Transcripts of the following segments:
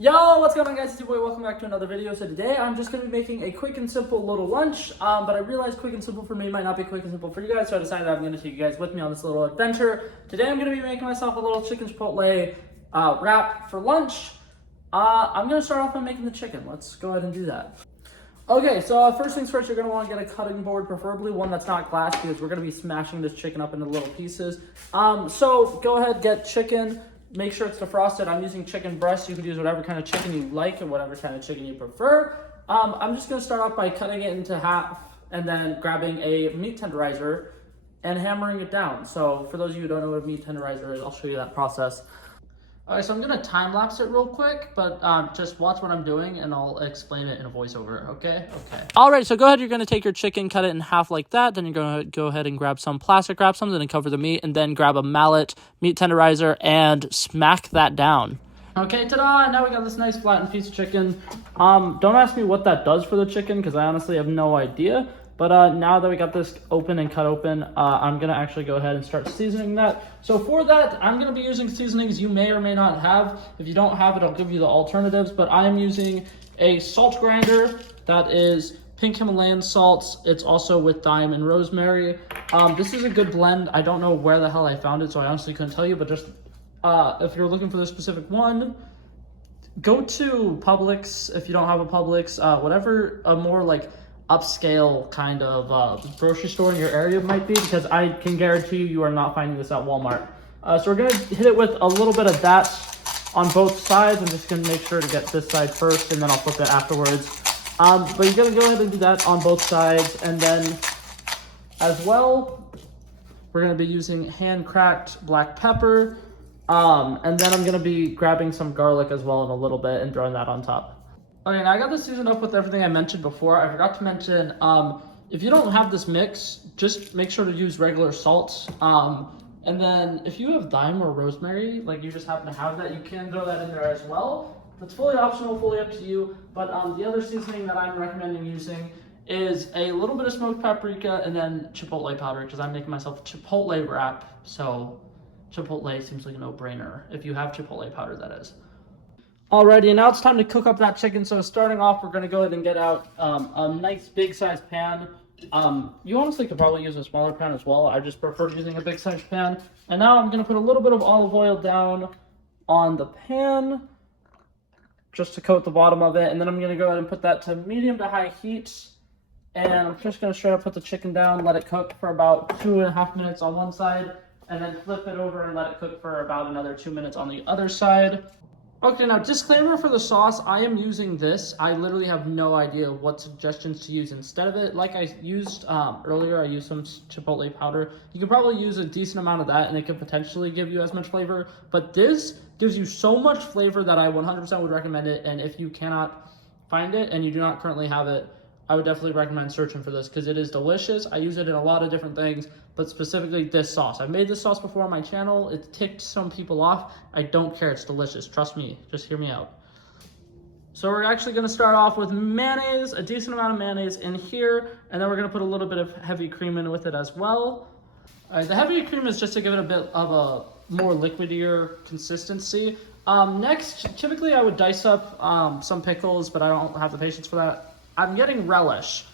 Yo, what's going on, guys? It's your boy. Welcome back to another video. So today I'm just going to be making a quick and simple little lunch, but I realized quick and simple for me might not be quick and simple for you guys, so I decided I'm going to take you guys with me on this little adventure. Today I'm going to be making myself a little chicken chipotle wrap for lunch. I'm going to start off by making the chicken. Let's go ahead and do that. Okay, so first things first, you're going to want to get a cutting board, preferably one that's not glass, because we're going to be smashing this chicken up into little pieces. So go ahead, get chicken. Make sure it's defrosted. I'm using chicken breast. You could use whatever kind of chicken you like and whatever kind of chicken you prefer. I'm just going to start off by cutting it into half and then grabbing a meat tenderizer and hammering it down. So for those of you who don't know what a meat tenderizer is, I'll show you that process. All right, so I'm going to time lapse it real quick, but just watch what I'm doing and I'll explain it in a voiceover, okay? Okay. All right, so go ahead. You're going to take your chicken, cut it in half like that. Then you're going to go ahead and grab some plastic wrap, something to cover the meat, and then grab a mallet, meat tenderizer, and smack that down. Okay, ta-da! Now we got this nice flattened piece of chicken. Don't ask me what that does for the chicken because I honestly have no idea. But now that we got this open and cut open, I'm going to actually go ahead and start seasoning that. So for that, I'm going to be using seasonings you may or may not have. If you don't have it, I'll give you the alternatives. But I am using a salt grinder that is pink Himalayan salts. It's also with thyme and rosemary. This is a good blend. I don't know where the hell I found it, so I honestly couldn't tell you. But just if you're looking for the specific one, go to Publix if you don't have a Publix. Whatever a more like upscale kind of grocery store in your area might be, because I can guarantee you are not finding this at Walmart. So we're going to hit it with a little bit of that on both sides. I'm just going to make sure to get this side first and then I'll flip it afterwards. But you're going to go ahead and do that on both sides. And then as well, we're going to be using hand-cracked black pepper. And then I'm going to be grabbing some garlic as well in a little bit and throwing that on top. Okay, now I got this seasoned up with everything I mentioned before. I forgot to mention, if you don't have this mix, just make sure to use regular salts. And then if you have thyme or rosemary, like you just happen to have that, you can throw that in there as well. It's fully optional, fully up to you. But the other seasoning that I'm recommending using is a little bit of smoked paprika and then chipotle powder, because I'm making myself a chipotle wrap. So chipotle seems like a no-brainer. If you have chipotle powder, that is. Alrighty, and now it's time to cook up that chicken. So starting off, we're going to go ahead and get out a nice big size pan. You honestly could probably use a smaller pan as well. I just prefer using a big size pan. And now I'm going to put a little bit of olive oil down on the pan just to coat the bottom of it. And then I'm going to go ahead and put that to medium to high heat. And I'm just going to straight up put the chicken down, let it cook for about 2.5 minutes on one side, and then flip it over and let it cook for about another 2 minutes on the other side. Okay, now disclaimer for the sauce, I am using this. I literally have no idea what suggestions to use instead of it. Like I used earlier, I used some chipotle powder. You could probably use a decent amount of that and it could potentially give you as much flavor. But this gives you so much flavor that I 100% would recommend it. And if you cannot find it and you do not currently have it, I would definitely recommend searching for this because it is delicious. I use it in a lot of different things, but specifically this sauce. I've made this sauce before on my channel. It ticked some people off. I don't care. It's delicious. Trust me. Just hear me out. So we're actually going to start off with mayonnaise, a decent amount of mayonnaise in here, and then we're going to put a little bit of heavy cream in with it as well. All right, the heavy cream is just to give it a bit of a more liquidier consistency. Next, typically I would dice up some pickles, but I don't have the patience for that. I'm getting relish.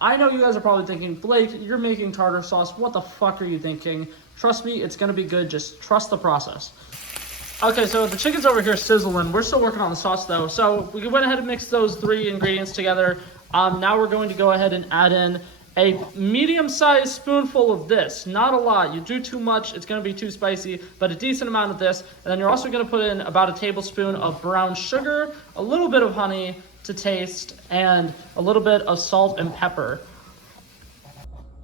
I know you guys are probably thinking, Blake, you're making tartar sauce. What the fuck are you thinking? Trust me, it's going to be good. Just trust the process. Okay, so the chicken's over here sizzling. We're still working on the sauce, though. So we went ahead and mixed those 3 ingredients together. Now we're going to go ahead and add in a medium-sized spoonful of this. Not a lot. You do too much, it's going to be too spicy, but a decent amount of this. And then you're also going to put in about a tablespoon of brown sugar, a little bit of honey to taste, and a little bit of salt and pepper.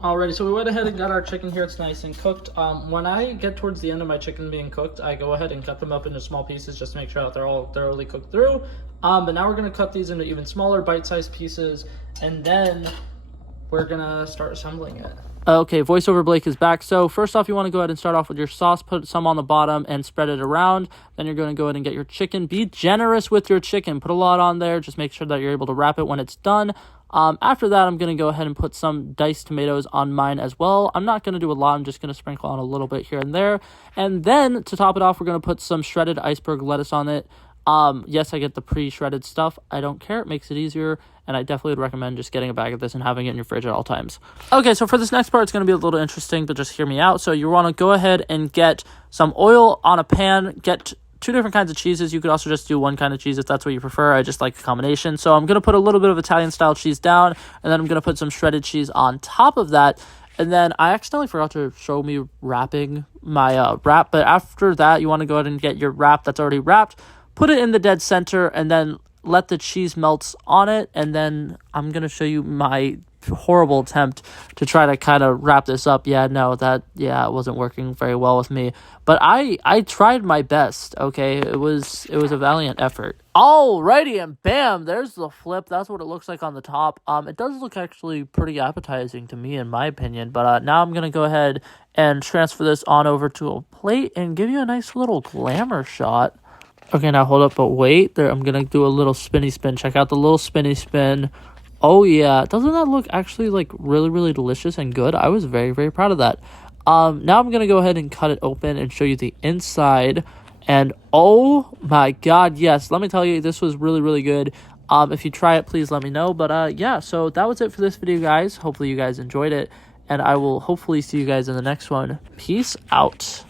Alrighty, so we went ahead and got our chicken here. It's nice and cooked. When I get towards the end of my chicken being cooked, I go ahead and cut them up into small pieces just to make sure that they're all thoroughly cooked through. But now we're going to cut these into even smaller bite-sized pieces, and then we're going to start assembling it. Okay, voiceover Blake is back. So first off, you want to go ahead and start off with your sauce, put some on the bottom and spread it around. Then you're going to go ahead and get your chicken. Be generous with your chicken. Put a lot on there. Just make sure that you're able to wrap it when it's done. After that, I'm going to go ahead and put some diced tomatoes on mine as well. I'm not going to do a lot. I'm just going to sprinkle on a little bit here and there. And then to top it off, we're going to put some shredded iceberg lettuce on it. Yes, I get the pre-shredded stuff. I don't care. It makes it easier. And I definitely would recommend just getting a bag of this and having it in your fridge at all times. Okay, so for this next part, it's going to be a little interesting, but just hear me out. So you want to go ahead and get some oil on a pan. Get 2 different kinds of cheeses. You could also just do one kind of cheese if that's what you prefer. I just like a combination. So I'm going to put a little bit of Italian-style cheese down, and then I'm going to put some shredded cheese on top of that. And then I accidentally forgot to show me wrapping my wrap. But after that, you want to go ahead and get your wrap that's already wrapped. Put it in the dead center, and then let the cheese melt on it. And then I'm going to show you my horrible attempt to try to kind of wrap this up. It wasn't working very well with me. But I tried my best, okay? It was a valiant effort. Alrighty, and bam, there's the flip. That's what it looks like on the top. It does look actually pretty appetizing to me, in my opinion. But now I'm going to go ahead and transfer this on over to a plate and give you a nice little glamour shot. Okay, now hold up, but wait. There, I'm going to do a little spinny spin. Check out the little spinny spin. Oh, yeah. Doesn't that look actually, like, really, really delicious and good? I was very, very proud of that. Now I'm going to go ahead and cut it open and show you the inside. And, oh, my God, yes. Let me tell you, this was really, really good. If you try it, please let me know. But, yeah, so that was it for this video, guys. Hopefully you guys enjoyed it. And I will hopefully see you guys in the next one. Peace out.